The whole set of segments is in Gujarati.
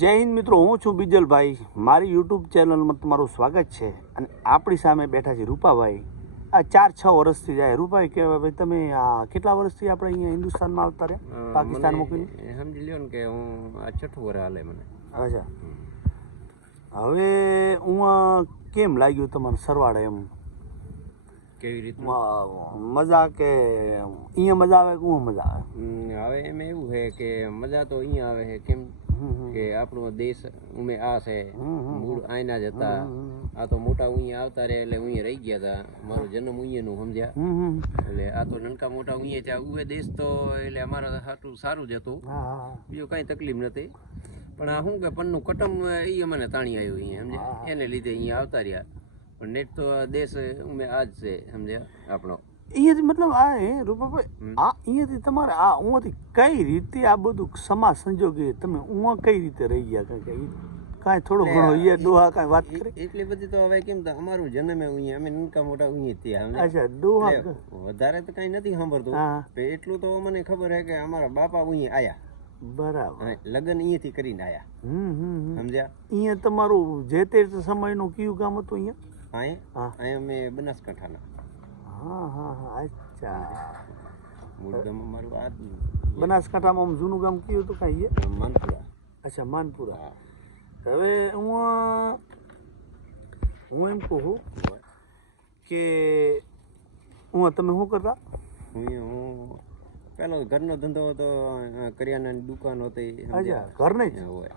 જય હિન્દ મિત્રો, હું છું બીજલભાઈ. મારી યુટ્યુબ ચેનલમાં તમારું સ્વાગત છે. અને આપણી સામે બેઠા છે રૂપાભાઈ. આ 4-6 વર્ષથી જાય. રૂપાભાઈ કે ભાઈ તમે કેટલા વર્ષથી આપણે અહીંયા હિન્દુસ્તાનમાં આવતા રહ્યા, પાકિસ્તાન મૂકીને? સમજી લ્યો ને કે હું આ 6ઠું વર્ષ હાલે મને. અચ્છા, હવે હું કેમ લાગ્યું તમારે સરવાળે? એમ કેવી રીતે મજા કે અહીંયા મજા આવે કે હું મજા આવે? હવે એમ એવું છે કે મજા તો અહીંયા આવે છે. કેમ કે આપણો દેશ ઉમે આ છે, મૂળ આયના જ હતા. આ તો મોટા અહીંયા આવતા રહે એટલે અહીંયા રહી ગયા હતા. મારો જન્મ અહીંયાનું સમજ્યા. એટલે આ તો નનકા મોટા અહીંયા ત્યાં ઉવે દેશ તો એટલે અમારા હાટું સારું જ હતું, બીજું કાંઈ તકલીફ નથી. પણ આ શું કે પન્નું કટમ એ અમને તાણી આવ્યું અહીંયા સમજ્યા, એને લીધે અહીંયા આવતા રહ્યા. પણ નેટ તો દેશ ઉમે આ જ છે સમજ્યા આપણો. અહીંયાથી મતલબ આ હે રૂપાભાઈ, આ અહીંયાથી તમારે આ ઉંથી કઈ રીતે આ બધું સમાજ સંજોગે તમે કઈ રીતે રહી ગયા? કાંઈ થોડો ઘણો એ ડોહા કાંઈ વાત કરે એટલી બધી તો હવે કેમ અમારું જન્મે અહીંયા અમે નનકા મોટા અહીંયા ત્યાં. અચ્છા, ડોહા વધારે તો કાંઈ નથી સાંભળતું. એટલું તો મને ખબર છે કે અમારા બાપા અહીંયા આયા. બરાબર, લગ્ન અહીંયાથી કરીને આયા સમજ્યા. અહીંયા તમારું જે તે સમયનું કયું ગામ હતું અહીંયા? અહીંયા અમે બનાસકાંઠાના. અચ્છા, મૂળ ગામ અમારું આ બનાસકાંઠામાં જૂનું ગામ કયું હતું કાંઈ? માનપુરા. અચ્છા, માનપુરા. હવે હું એમ કહું કે તમે શું કરતા? હું પેલો ઘરનો ધંધો હતો, કરિયાણાની દુકાન હતી. અચ્છા, ઘરને જ હોય.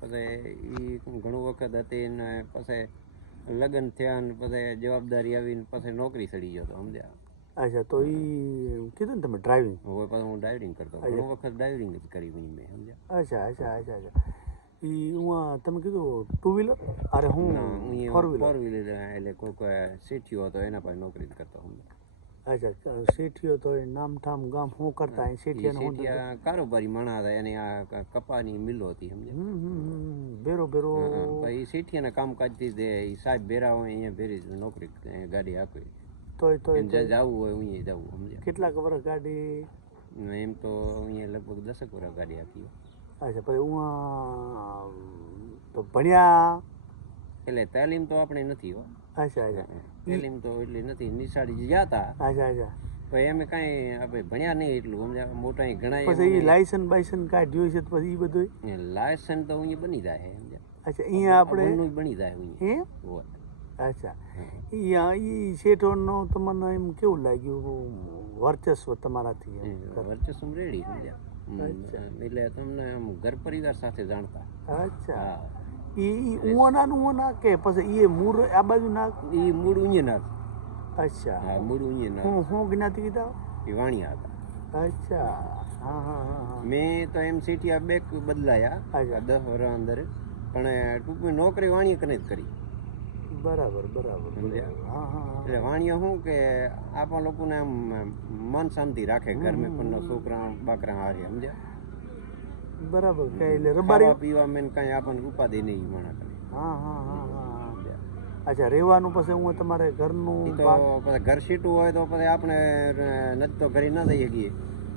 પછી એ ઘણું વખત હતી ને પછી લગ્ન થયા ને પછી જવાબદારી આવીને પછી નોકરી ચડી ગયો હતો સમજ્યા. અચ્છા, તો એ કીધું ને તમે ડ્રાઇવિંગ? હવે પછી હું ડ્રાઇવિંગ કરતો, ઘણો વખત ડ્રાઇવિંગ જ કરી મેં સમજ્યા. અચ્છા અચ્છા અચ્છા અચ્છા. એ હું તમે કીધું 2 વ્હીલર? અરે હું 4 વ્હીલર એટલે કોઈ શેઠિયો હતો એના પાસે નોકરી જ કરતો સમજ્યા. અચ્છા, શેઠિયો તો એ નામ ઠામ ગામ શું કરતા? શેઠિયા કારોબારી માણા હતા, એને આ કપાની મિલો હતી સમજ્યા. બેરો બેરો પછી શેઠિયાના કામકાજથી જ એ સાહેબ ભેરા હોય અહીંયા ભેરી નોકરી ગાડી આપી. તોય જવું હોય અહીંયા જવું સમજ્યા. કેટલાક વર્ષ ગાડી? એમ તો અહીંયા લગભગ 10 વર્ષ ગાડી આપી. અચ્છા, પછી હું તો ભણ્યા એટલે તાલીમ તો આપણે નથી હો. અચ્છા અચ્છા, તાલીમ તો એટલી નથી. નિશાળી ગયા હતા. અચ્છા અચ્છા. પછી અમે કાંઈ આપણે ભણ્યા નહીં એટલું સમજ્યા. મોટા ઘણા પછી લાયસન્સ બાયસન્સ કાઢ્યું છે પછી એ બધું લાયસન્સ તો અહીંયા બની જાય સમજ્યા. અચ્છા, અહીંયા આપણે બની જાય અહીંયા. અચ્છા, અહીંયા એ શેઠોનો તમને એમ કેવું લાગ્યું વર્ચસ્વ તમારાથી? વર્ચસ્વ રેડી સમજ્યા. એટલે તમને આમ ઘર પરિવાર સાથે જાણતા. અચ્છા, ઉના કે પછી એ મૂળ આ બાજુ ના? એ મૂળ ઉંજેના. અચ્છા, હા, મૂળ ઉંજેના. હું જ્ઞાતિ કીધા? એ વાણિયા હતા. અચ્છા, હા હા હા. મેં તો એમ સિટી બેક બદલાયા 10 વર્ષ અંદર, પણ ટૂંકમાં નોકરી વાણિયા કને જ કરી. બરાબર બરાબર. હા હા. એટલે વાણિયા શું કે આપણા લોકોને આમ મન શાંતિ રાખે, ઘરમાં પણ છોકરા બાકરા હારે સમજ્યા. બરાબર, કે એટલે રબારી પીવા મેં કાંઈ આપણને ઉપાધિ નહીં માણા કરે. હા હા હા હા. અચ્છા, રહેવાનું પછી હું તમારે ઘરનું તો પછી ઘર સીટું હોય તો પછી આપણે નથી તો ઘરે ના જઈએ શકીએ.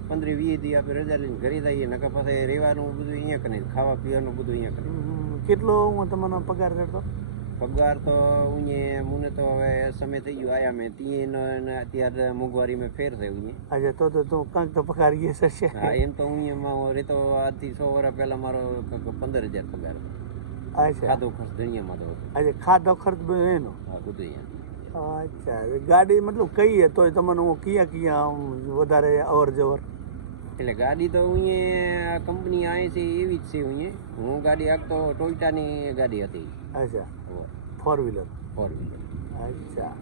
15-20 દી આપણે રજા લઈને ઘરે જઈએ નકર પછી રહેવાનું બધું અહીંયા કરે, ખાવા પીવાનું બધું અહીંયા કરે. કેટલો હું તમને પગાર કરતો? પગાર તો મને તો હવે સમય થઈ ગયો આયા મેં ત્યાં અત્યારે મોંઘવારી મેં ફેર થયું. અચ્છા, તો કાંઈક તો પગાર ગઈ હશે. હા, એમ તો હું રહેતો આજથી 100 વર્ષ પહેલા મારો 15,000 પગાર હતો. અચ્છા, ખાધો ખર્ચ દુનિયામાં તો. અચ્છા, ખાધો ખર્ચ બધો એનો? હા, બધું અહીંયા. અચ્છા, ગાડી મતલબ કઈ તો તમને હું ક્યાં વધારે અવર જવર? એટલે ગાડી તો અહીંયા કંપની આવે છે એવી જ છે. અહીંયા હું ગાડી આખતો ટોયોટાની ગાડી હતી. અચ્છા, 4 વ્હીલર. અચ્છા,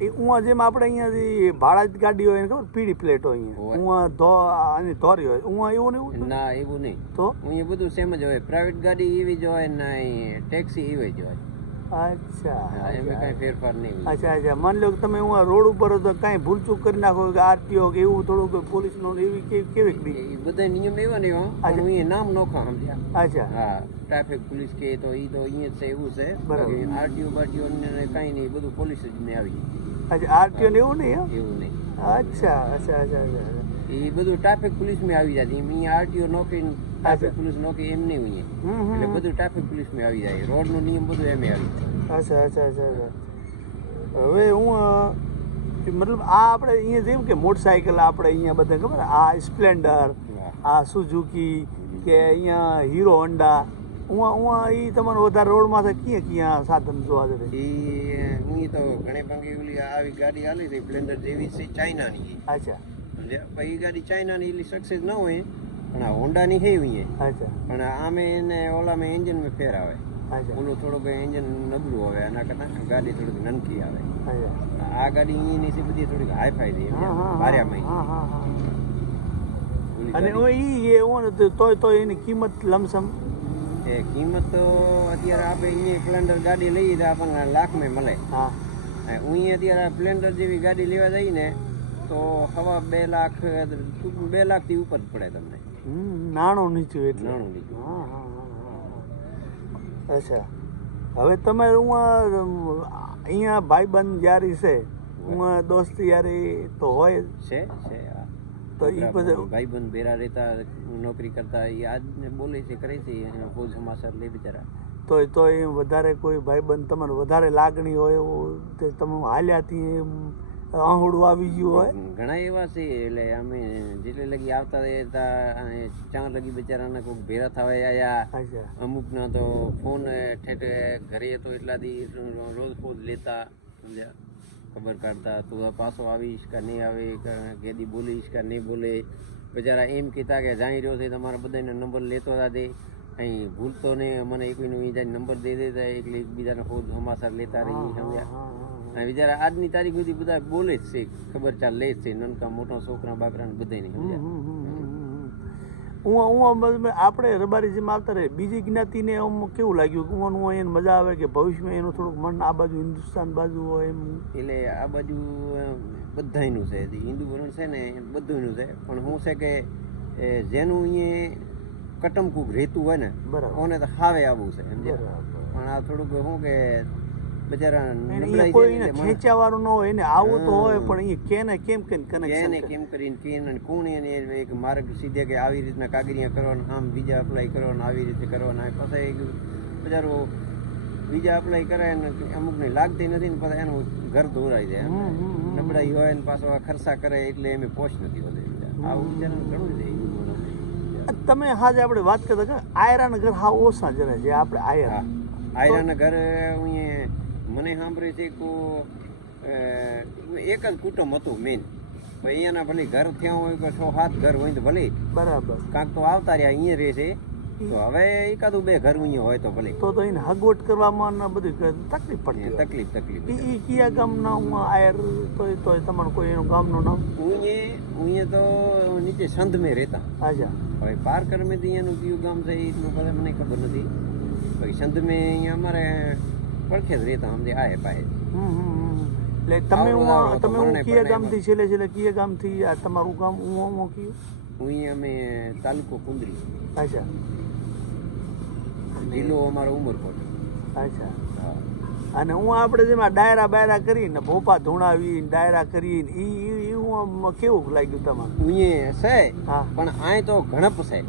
એ જેમ આપણે અહીંયાથી ભાડા જ ગાડી હોય એને ખબર પીળી પ્લેટ હોય અહીંયા ધોરી હોય એવું નહીં? ના, એવું નહીં. તો અહીંયા બધું સેમ જ હોય. પ્રાઇવેટ ગાડી એવી જ હોય ને ટેક્સી એવી જ હોય. અચ્છા, એમાં કાંઈ ફેરફાર નહીં. અચ્છા અચ્છા. માની લો કે તમે રોડ ઉપર તો કાંઈ ભૂલચૂક કરી નાખો કે આરટીઓ કે એવું થોડુંક પોલીસનો એવી કેવી એ બધા નિયમ એવા ને અહીંયા નામ નોખા સમજ્યા. અચ્છા, હા, ટ્રાફિક પોલીસ કે તો એ તો અહીંયા જ છે એવું છે. આરટીઓ બારટીઓ કાંઈ નહીં, બધું પોલીસ જ ને આવી. અચ્છા, આરટીઓ ને એવું નહીં? એવું નહીં. અચ્છા અચ્છા અચ્છા અચ્છા. એ બધું ટ્રાફિક પોલીસમાં આવી જાય અહીંયા આરટીઓ નોકરી ટ્રાફિક પોલીસ નોકરી એમ નહીં હોય એટલે બધું ટ્રાફિક પોલીસમાં આવી જાય રોડનો નિયમ બધું એમ આવી જાય. અચ્છા. હવે હું મતલબ આ આપણે અહીંયા જેમ કે મોટરસાઇકલ આપણે અહીંયા બધા ખબર આ સ્પ્લેન્ડર આ સુઝુકી કે અહીંયા હીરો હોન્ડા એ તમારે વધારે રોડમાં ક્યાં સાધન જોવા જશે? એ હું તો ઘણી ભાંગી ઓલી આવી ગાડી હાલી છે સ્પ્લેન્ડર જેવી છે ચાઇનાની. અચ્છા. સમજ્યા? એ ગાડી ચાઇનાની એટલી સક્સેસ ન હોય પણ આ હોન્ડાની છે અહીંયા. અચ્છા. પણ આમે એને ઓલામાં એન્જિનમાં ફેર આવે. અચ્છા. ઓલું થોડુંક એન્જિન નબળું આવે એના કરતાં ગાડી થોડીક નનકી આવે. અચ્છા. આ ગાડી અહીંની છે બધી થોડીક હાઈફાઈ છે ભાર્યામાં. અને તોય એની કિંમત લમસમ એ કિંમત તો અત્યારે આપણે અહીંયા સ્પ્લેન્ડર ગાડી લઈએ તો આપણને લાખમાં મળે. હા. હું અત્યારે સ્પ્લેન્ડર જેવી ગાડી લેવા જઈએ ને તો હવા 2 લાખ 2 લાખથી ઉપર જ પડે તમને. નાણું નીચું એટલે નાણું નીચું. અચ્છા. હવે તમે અહીંયા ભાઈબંધ યારી છે હું દોસ્ત યારી તો હોય છે તો એ પછી ભાઈબંધ ભેરા રહેતા નોકરી કરતા એ આજને બોલે છે કરે છે એનો ફોજ સમાચાર લે બિચારા. તો એ વધારે કોઈ ભાઈબંધ તમારે વધારે લાગણી હોય એવું તે તમે હાલ્યાથી આહુડું આવી ગયું હોય? ઘણા એવા છે એટલે અમે જેટલે લગી આવતા રહેતા ચાર લગી બિચારાને કોઈક ભેરા થવા આયા. અમુકના તો ફોન ઠેઠે ઘરે તો એટલા દી રોજ ફોજ લેતા સમજ્યા ખબર કાઢતા તું પાછો આવીશ કે નહીં આવે કેદી બોલીશ કે નહીં બોલે. બિચારા એમ કહેતા કે જાણી રહ્યો છે તમારા બધાને નંબર લેતો હતા તે અહીં ભૂલતો નહીં મને એકવીનો જાય નંબર દઈ દેતા એટલે એકબીજાને ફોજ સમાચાર લેતા રહી સમજ્યા. અને બિચારા આજની તારીખ સુધી બધા બોલે જ છે ખબર ચાલ લે જ છે નનકા મોટા છોકરા બાકરાને બધાને સમજ્યા. આપણે રબારીજીમાં આવતા રહે બીજી જ્ઞાતિને આમ કેવું લાગ્યું હું એને મજા આવે કે ભવિષ્યમાં એનું થોડુંક મન આ બાજુ હિન્દુસ્તાન બાજુ હોય એમ? એટલે આ બાજુ બધાયનું છે હિન્દુ વરણ છે ને બધુંનું છે પણ શું છે કે જેનું અહીંયા કટમકૂક રહેતું હોય ને કોને તો હાવે આવવું છે સમજ્યા. પણ આ થોડુંક શું કે બિચારા ખેંચ્યા વાળું ન હોય એને આવું તો હોય પણ એ કેને કેમ એને કેમ કરીને કેને કોણ એને એક માર્ગ સીધે કે આવી રીતના કાગળિયા કરવાના આમ બીજા અપ્લાય કરવાના આવી રીતે કરવાના પછી બિચારો બીજા અપ્લાય કરે ને અમુકને લાગતી નથી ને પછી એનું ઘર દોરાઈ જાય નબળાઈ હોય ને પાછો ખર્ચા કરે એટલે એમ પોસ્ટ નથી વધે. આવું બિચારાને ઘણું છે. તમે હાજે આપણે વાત કરતા કે આયરાના ઘર હા ઓછા જરા છે આપણે આયરાના ઘર અહીંયા મને સાંભળે છે કે એક જ કુટુંબ હતું મેન અહીંયાના ભલે ઘર થયા હોય કે 6-7 ઘર હોય તો ભલે બરાબર કાંક તો આવતા રહ્યા અહીંયા રહે છે તો હવે એકાદું 2 ઘર અહીંયા હોય તો ભલે તો એને હગવટ કરવામાં બધી તકલીફ પડતી તકલીફ એ કયા ગામના હું આયર તો તમારું કોઈ એનું ગામનું નામ? હું તો નીચે સંધમાં રહેતા. અચ્છા. હવે પારકર મેં અહીંયાનું કયું ગામ છે એટલું બધા મને ખબર નથી. પછી સંધમાં અહીંયા અમારે પડખે જ રહેતા અમને આયે પાયે. એટલે તમે કયા ગામથી છેલ્લે કયા ગામથી આ તમારું ગામ હું કયું? અહીંયા અમે તાલુકો કુંદરી. અચ્છા. જિલ્લો અમારો ઉમરકોટ. અચ્છા. અને હું આપણે જેમાં ડાયરા બાયરા કરીને ભોપા ધૂણાવી ડાયરા કરીને એ કેવું લાગ્યું તમારે? અહીંયા છે પણ આ તો ઘણપ છે.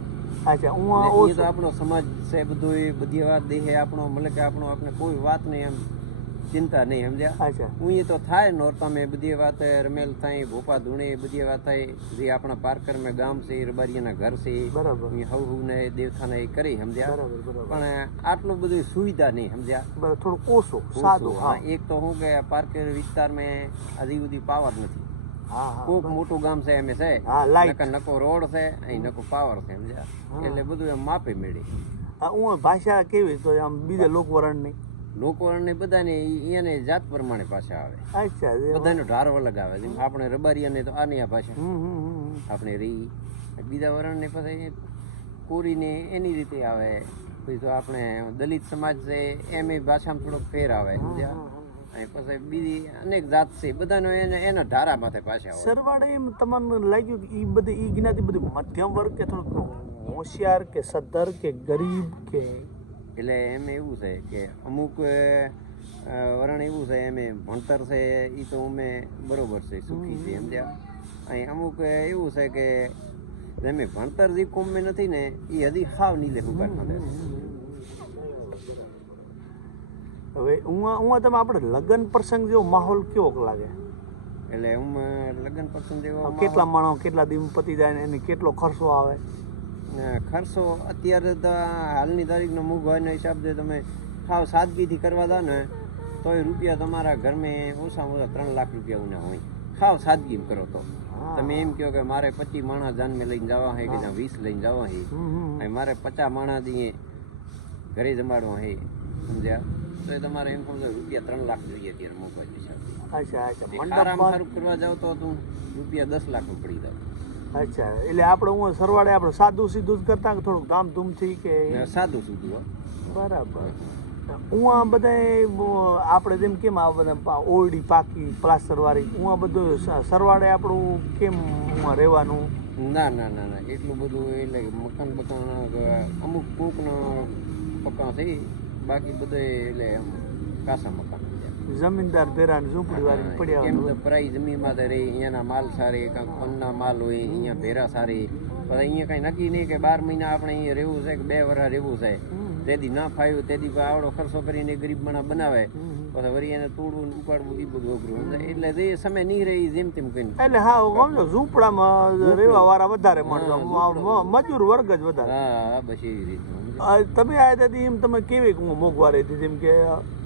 અચ્છા. હું તો આપણો સમાજ છે બધું બધી વાત દેહે આપણો મતલબ કે આપણો આપણે કોઈ વાત નહીં એમ ચિંતા નહીં સમજ્યા. અચ્છા. હું એ તો થાય નોરતામાં બધી વાત રમેલ થાય ભોપા ધૂણે બધી વાત થાય જે આપણા પારકર મેં ગામ છે રબારીયાના ઘર છે બરાબર હવ ને દેવથાને એ કરી સમજ્યા. પણ આટલું બધું સુવિધા નહીં સમજ્યા. બરાબર. થોડું ઓછો સાદો. એક તો શું કે પારકર વિસ્તારમાં હજી બધી પાવર નથી. કોક મોટું ગામ છે એમ છે નકો રોડ છે અહીં નકો પાવર છે સમજ્યા. એટલે બધું એમ માપે મેળી. હું ભાષા કેવી તો આમ બીજા લોકવરણની લોકવરણને બધાને એને જાત પ્રમાણે ભાષા આવે. અચ્છા. બધાનો ઢારો અલગ આવે. જેમ આપણે રબારીયાને તો આની આ ભાષા આપણે રહી બીજા વરણને પછી કોરીને એની રીતે આવે. પછી તો આપણે દલિત સમાજ છે એમ ભાષામાં થોડોક ફેર આવે સમજ્યા. અને પછી બીજી અનેક જાત છે બધાનો એના ઢારા માથે ભાષા આવે. સરવાળે એમ તમને લાગ્યું કે એ બધી એ જ્ઞાતિ બધું મધ્યમ વર્ગ કે થોડુંક હોશિયાર કે સદ્ધર કે ગરીબ કે? એટલે એમ એવું છે કે અમુક વરણ એવું છે એમ ભણતર છે એ તો અમે બરોબર છે સુખી છે સમજ્યા. અહીં અમુક એવું છે કે જેમે ભણતર જે કોમે નથી ને એ હજી હાવ નીલે ફૂકાર મળે હવે હું તમે આપણે લગ્ન પ્રસંગ જેવો માહોલ કેવો લાગે? એટલે હું લગ્ન પ્રસંગ જેવો કેટલા માણસ કેટલા દિન પતી જાય ને એને કેટલો ખર્ચો આવે? ખર્ચો અત્યારે તો હાલની તારીખનો મોંઘવારીના હિસાબે તમે સાવ સાદગીથી કરવા દો ને તોય રૂપિયા તમારા ઘરમાં ઓછામાં ઓછા 3 લાખ રૂપિયા ઉના હોય. સાવ સાદગી કરો તો તમે એમ કહો કે મારે 25 માણસ જાનમાં લઈને જવા હોય કે 20 લઈને જવા હોય અને મારે 50 માણસ દી ઘરે જમાડવા હોય સમજ્યા તો એ તમારે એમ સમજો રૂપિયા 3 લાખ જોઈએ અત્યારે મોંઘવારી હિસાબે. સારું કરવા જાવ તો તું રૂપિયા 10 લાખ પડી જાવ. અચ્છા એટલે આપણે હું સરવાળે આપણે સાદું સીધું જ કરતા કે થોડુંક ધામધૂમથી કે સાદું સીધું? બરાબર. હું આ બધા આપણે જેમ કેમ આ બધા ઓરડી પાકી પ્લાસ્ટર વાળી હું આ બધું સરવાળે આપણું કેમ રહેવાનું? ના ના ના ના એટલું બધું એટલે મકાન બકાન અમુક કોકનો પકા થઈ બાકી બધે એટલે એમ કાસા મકાન જમીનદાર ભેરાની ઝૂંપડી વાળી પડ્યા કેમ તો પરાઈ જમીનમાં તો રહી અહીંયાના માલ સારી કાંક પન્ના માલ હોય અહીંયા ભેરા સારી પણ અહીંયા કાંઈ નક્કી નહીં કે 12 મહિના આપણે અહીંયા રહેવું છે કે 2 વર્ષ રહેવું છે તેથી ના ફાવ્યું તેથી આવડો ખર્ચો કરીને ગરીબ માણસ બનાવે પછી વળી એને તોડવું ઉપાડવું એ બધું અઘરું એટલે જે સમય નહીં રહી જેમ તેમ કહીને એટલે હા સમજો ઝૂંપડામાં રહેવા વાળા વધારે મળતો મજૂર વર્ગ જ વધારે. હા બસ એવી રીતનું તમે આવ્યા ત્યાંથી એમ તમે કેવી મોંઘવારી હતી જેમ કે?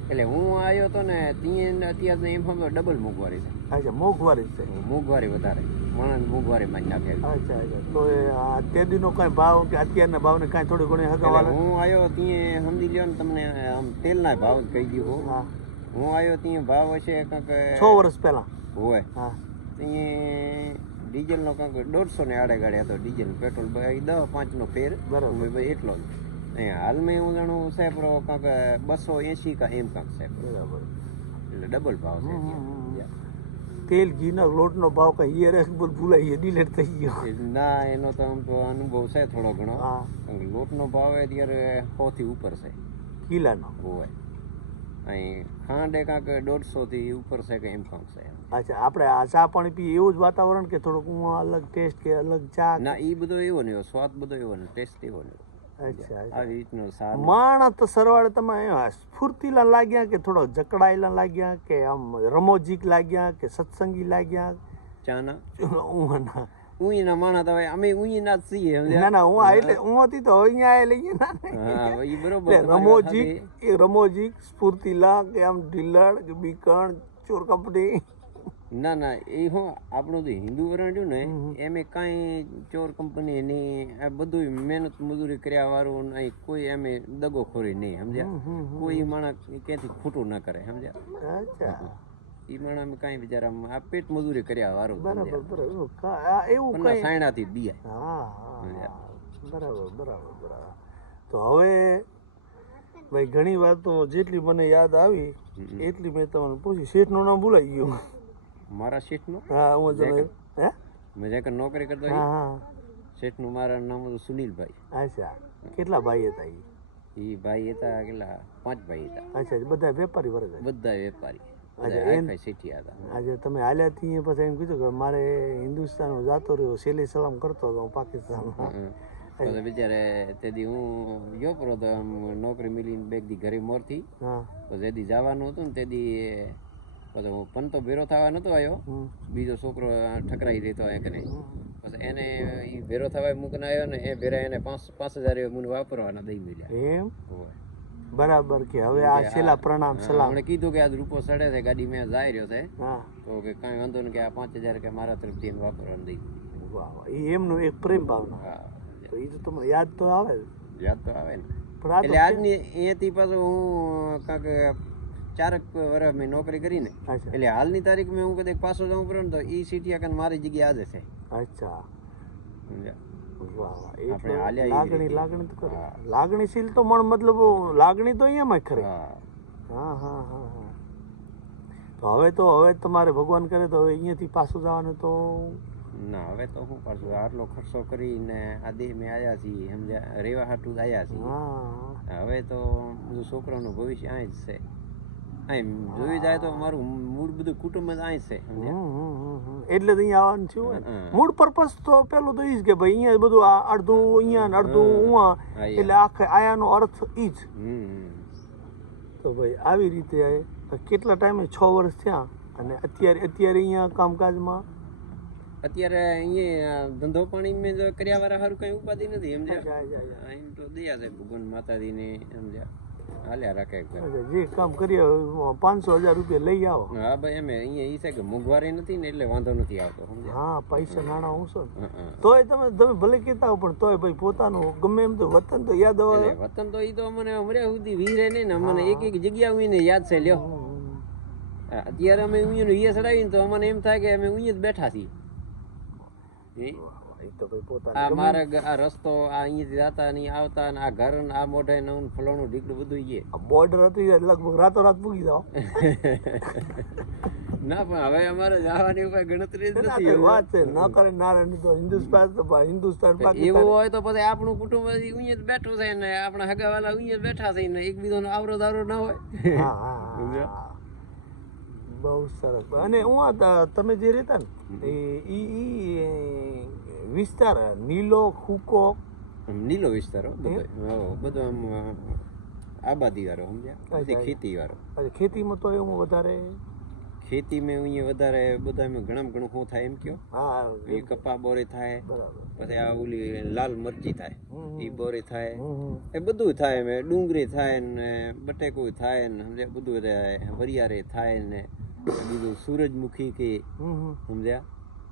એટલે હું આવ્યો હતો ને ત્યાં અત્યારે એમ સમજો ડબલ મોંઘવારી છે. અચ્છા મોંઘવારી છે? મોંઘવારી વધારે માણસ મોંઘવારી માં નાખે. અચ્છા અચ્છા તો તે દીનો કઈ ભાવ કે અત્યારના ભાવને કાંઈ થોડી ઘણી હગાવાલે? હું આવ્યો ત્યાં સમજી લ્યો ને તમને આમ તેલના ભાવ કહી દઉં. હા હું આવ્યો ત્યાં ભાવ હશે કંઈક 6 વર્ષ પહેલા હોય. હા ત્યાં ડીઝલનો કંઈક 150 ને આડે ગાડે હતો ડીઝલ પેટ્રોલ 10-5 નો ફેર બરાબર એટલો જ. હાલમાં હું જાણું સાહેબ કાંક 280 કા એમ કાંક સાહેબ બરાબર એટલે ડબલ ભાવ છે. તેલ ઘીનો લોટનો ભાવ કઈ હિયર ભૂલાઈ ડિલેટ થઈ ગયો? ના એનો તો આમ તો અનુભવ છે થોડો ઘણો. લોટનો ભાવ અત્યારે 100 થી ઉપર છે કિલાનો હોય. અહીં ખાંડ કાંક 150 થી ઉપર છે કે એમ કાંક છે. અચ્છા આપણે આ ચા પાણી પીએ એવું જ વાતાવરણ કે થોડુંક અલગ ટેસ્ટ કે અલગ ચા? ના એ બધો એવો નહીં સ્વાદ બધો એવો નહીં ટેસ્ટ એવો નહીં. માણસ તો સરવાળે તમે સ્ફૂર્તિલા લાગ્યા કે થોડો જકડાયેલા લાગ્યા કે આમ રમોજીક લાગ્યા કે સત્સંગી લાગ્યા? ચાના ઉઈના માણસ હવે અમે ઉઈના જ છીએ. ના ના હું એટલે હું હતી તો અહીંયા લઈએ ના. હા એ બરોબર. રમોજીક સ્ફૂર્તિલા કે આમ ઢીલડ કે બીકણ ચોર કપડી? ના ના એ હું આપણું જે હિન્દુ વરણ રહ્યું ને એમે કાંઈ ચોર કંપની નહીં આ બધું મહેનત મજૂરી કર્યા વાળું નહીં કોઈ એમે દગોખોરી નહીં સમજ્યા. કોઈ માણસ ક્યાંથી ખોટું ના કરે સમજ્યા. અચ્છા એ માણસ કાંઈ બિચારા આ પેટ મજૂરી કર્યા વાળું બરાબર એવું કઈ સાયણાથી દિયા. હા બરાબર બરાબર બરાબર. તો હવે ભાઈ ઘણી વાતો જેટલી મને યાદ આવી એટલી મેં તમને પૂછી. શેઠનું નામ ભૂલાઈ ગયું મારા શેઠનો? હા હું મેં જ્યાં નોકરી કરતો શેઠનું મારા નામ હતું સુનિલભાઈ. અચ્છા કેટલા ભાઈ હતા? એ ભાઈ હતા કેટલા 5 ભાઈ હતા. અચ્છા બધા વેપારી વર્ગ? બધા વેપારી શેઠિયા હતા. આજે તમે હાલ્યા થી પછી એમ કીધું કે મારે હિન્દુસ્તાન જતો રહ્યો સેલી સલામ કરતો હતો પાકિસ્તાનમાં. પછી બિચારે તેથી હું ગયો પરો તો નોકરી મિલીને બેગ દી ઘરે મોરથી પછી જેદી જવાનું હતું ને તેથી પછી હું પણ તો ભેરો થવા નતો આવ્યો. બીજો છોકરો ઠકરાઈ દેતો એ કરે પછી એને એ ભેરો થવા મૂકીને આવ્યો ને એ ભેરા એને 5,000 મને વાપરવાના દઈ મળ્યા. એમ બરાબર કે હવે આ છેલ્લા પ્રણામ સલામ મને કીધું કે આજ રૂપો સડે છે ગાડી મેં જાય રહ્યો છે તો કે કાંઈ વાંધો નહીં કે આ 5,000 કે મારા તરફથી એને વાપરવાનું દઈ. વાહ એ એમનું એક પ્રેમ ભાવના. તો એ તો તમને યાદ તો આવે ને? એટલે આજની અહીંયાથી પાછું હું કાંક 4 વર્ષ મેં નોકરી કરીને એટલે હાલની તારીખમાં હું કદાચ પાછો જવું પડે ને તો એ સીટિયા કાન મારી જગ્યા આજે છે. અચ્છા લાગણીશીલ તો મતલબ લાગણી તો અહીંયામાં ખરી. હા હા હા હા. તો હવે તમારે ભગવાન કરે તો હવે અહીંયાથી પાછું જવાનું તો ના હવે તો હું પાછું આટલો ખર્ચો કરીને આ દેહ મેં આવ્યા છીએ સમજ્યા રેવા હાટું જ આવ્યા છીએ. હવે તો બધું છોકરાનું ભવિષ્ય અહીં જ છે અહીં જોઈ જાય તો મારું મૂળ બધું કુટુંબ જ અહીં છે સમજ્યા? એટલે જ અહીંયા આવવાનું થયું હોય ને. હં. મૂળ પર્પસ તો પેલું તો ઈ જ કે ભાઈ અહીંયા બધું આ અડધું અહીંયા ને અડધું ઉવા, હા, એટલે આખે આયાનો અર્થ ઈ જ. હમ. તો ભાઈ આવી રીતે કેટલા ટાઈમે 6 વર્ષ થયા અને અત્યારે અહીંયા કામકાજમાં અત્યારે અહીંયા ધંધો પાણી મેં જો કર્યા વાળા સારું કઈ ઉપાધિ નથી સમજ્યા? જા, જા, જા. અહીં તો દયા છે ભગવાન માતાજીને સમજ્યા, હાલ્યા રાખે ઘર. અચ્છા, જે કામ કરીએ 500,000 રૂપિયા લઈ આવો. હા ભાઈ અમે અહીંયા ઈ છે કે મોંઘવારી નથી ને એટલે વાંધો નથી આવતો સમજ્યા? હા, પૈસા નાણાં ઊંચો ને. હં. તોય તમે ભલે કહેતા હો પણ તોય ભાઈ પોતાનું ગમે એમ તો વતન તો યાદ આવે. એટલે વતન તો ઈ તો અમને અમર્યા સુધી વીરે નહીં ને અમને એક જગ્યા ઉઈને યાદ છે લ્યો. અત્યારે અમે ઉઈને હીએ ચડાવીને તો અમને એમ થાય કે અમે ઉઈને જ બેઠા છીએ. હે? ઈ તો ભાઈ આ પોતાનું મારે આ રસ્તો આ અહીંયાથી જાતા ને ઈ આવતા ને આ ઘર ને આ મોઢે નવું ફલાણું ઢીકડું બધું ઈએ. બોર્ડર હતી લગભગ રાતોરાત પૂગી જાઓ. ના પણ હવે અમારે જવાની કોઈ ગણતરી જ ના, નથી. કઈ વાત છે ન કરે નારાયણ તો હિન્દુસ્તાન એવું પાકિસ્તાન. હોય તો પછી આપણું કુટુંબ હજી ઉઈએ જ બેઠું છે ને આપણા હગાવાલા ઉઈએ જ બેઠા છે ને એકબીજાનો આવરો દારો ના હોય. હા, હા, હા. બહુ સરસ. અને હું તમે જે રહેતા ને ઈ વિસ્તાર નીલો હુકો નીલો વિસ્તાર હો બધો. હો, બધો આમ આબાદી વાળો સમજ્યા, બધી અચ્છા. ખેતી વાળો. ખેતીમાં તો એવું વધારે. ખેતી મેં અહીંયા વધારે બધા એમાં ઘણા ઘણું શું થાય એમ કયો, હા, એ કપા બોરી થાય, બરાબર. પછી આ ઓલી લાલ મરચી થાય એ બોરી થાય, હમ, એ બધું થાય. મેં ડુંગળી થાય ને બટેકું થાય ને સમજ્યા, બધું થાય. વરિયારે થાય ને બીજું સૂરજમુખી કે હમ. સમજ્યા,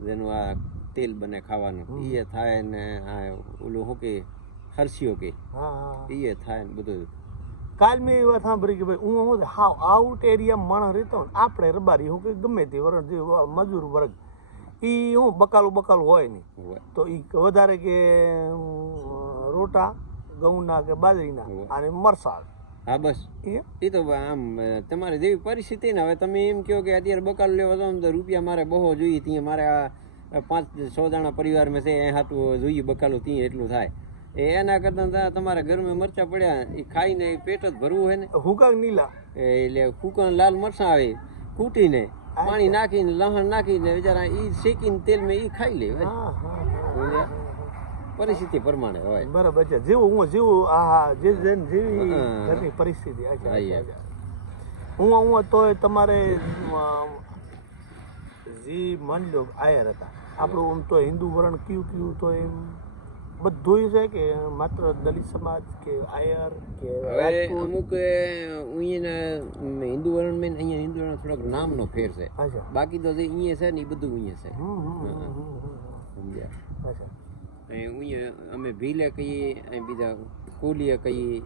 જેનું આ તેલ બને ખાવાનું એ થાય ને આ ઓલું શું કે હરસીઓ કે હા, હા. એ થાય ને બધું. કાલ મેં એ વાત સાંભળી કે ભાઈ હું હાવ આઉટ એરિયા માણસ રહેતો ને આપણે રબારી હું કે ગમે તે વર્ગ જે મજૂર વર્ગ એ હું બકાલું હોય નહીં હોય. તો એ વધારે કે રોટા ઘઉંના કે બાજરીના હોવે. અને મરસાળ હા બસ એ એ તો આમ તમારી જેવી પરિસ્થિતિ ને હવે તમે એમ કહો કે અત્યારે બકાલ લેવા જાઓ ને તો રૂપિયા મારે બહુ જોઈએ ત્યાં મારે આ 5-6 જણા પરિવારમાં છે એ હાટું જોઈએ બકાલું ત્યાં એટલું થાય. એના કરતાં તમારા ઘરમાં મરચા પડ્યા એ ખાઈને પેટ જ ભરવું હોય ને. હુકા નીલા એટલે કુકર લાલ મરચાં આવે કૂટીને પાણી નાખીને લસણ નાખીને બિચારા એ શેકીને તેલમાં એ ખાઈ લે. હા, હા, પરિસ્થિતિ પ્રમાણે હોય. બરાબર છે. જેવું આ જેવી હા. ઘરની પરિસ્થિતિ. અચ્છા, હા, અચ્છા, યાર. અચ્છા. હું તોય તમારે જી માની લો આયર હતા આપણું આમ તો હિન્દુ વરણ કયું તો એમ બધું છે કે માત્ર દલિત સમાજ કે આયર કે હવે રાજપૂત? અમુક અહીંયા હિન્દુ વરણ મેં અહીંયા હિન્દુ વરણ થોડોક નામનો ફેર છે. અચ્છા. બાકી તો જે અહીંયા છે ને એ બધું અહીંયા છે. સમજ્યા? અચ્છા. અહીં અહીંયા અમે ભીલે કહીએ, અહીં બીજા કોલીએ કહીએ,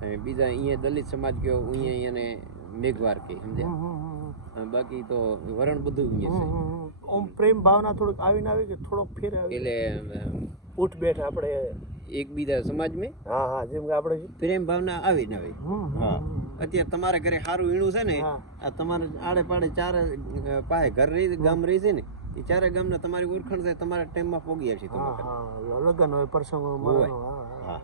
અહીં બીજા અહીંયા દલિત સમાજ કયો અહીંયા એને મેઘવાર કહે. સમજ્યા? અને બાકી તો વરણ બધું અહીંયા છે. ઓમ પ્રેમ ભાવના થોડુંક આવીને આવી કે થોડોક ફેર આવી એટલે ઉઠ બેઠ આપણે. એકબીજા સમાજમાં હા, હા, જેમ કે આપણે પ્રેમ ભાવના આવી ને આવી. હા. અત્યારે તમારા ઘરે સારું ઈણું છે ને, હા. આ તમારે આડે પાડે ચારે પાસે ઘર રહી ગામ રહી છે ને એ ચારે ગામના તમારી ઓળખાણ છે તમારા ટાઈમમાં પોગી હશે. હા, હા, લગ્ન હોય પ્રસંગો હોય. હા.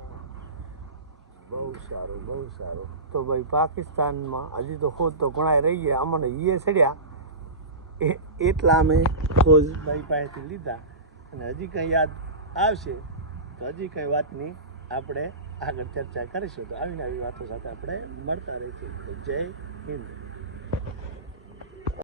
બહુ સારું, બહુ સારું. તો ભાઈ પાકિસ્તાનમાં હજી તો ખોદ તો ઘણા રહી ગયા. અમને ઈએ ચડ્યા એટલા અમે ખોજ ભાઈ પાસેથી લીધા અને હજી કંઈ યાદ આવશે તો હજી કંઈ વાતની આપણે આગળ ચર્ચા કરીશું. તો આવીને આવી વાતો સાથે આપણે મળતા રહીશું. જય હિન્દ.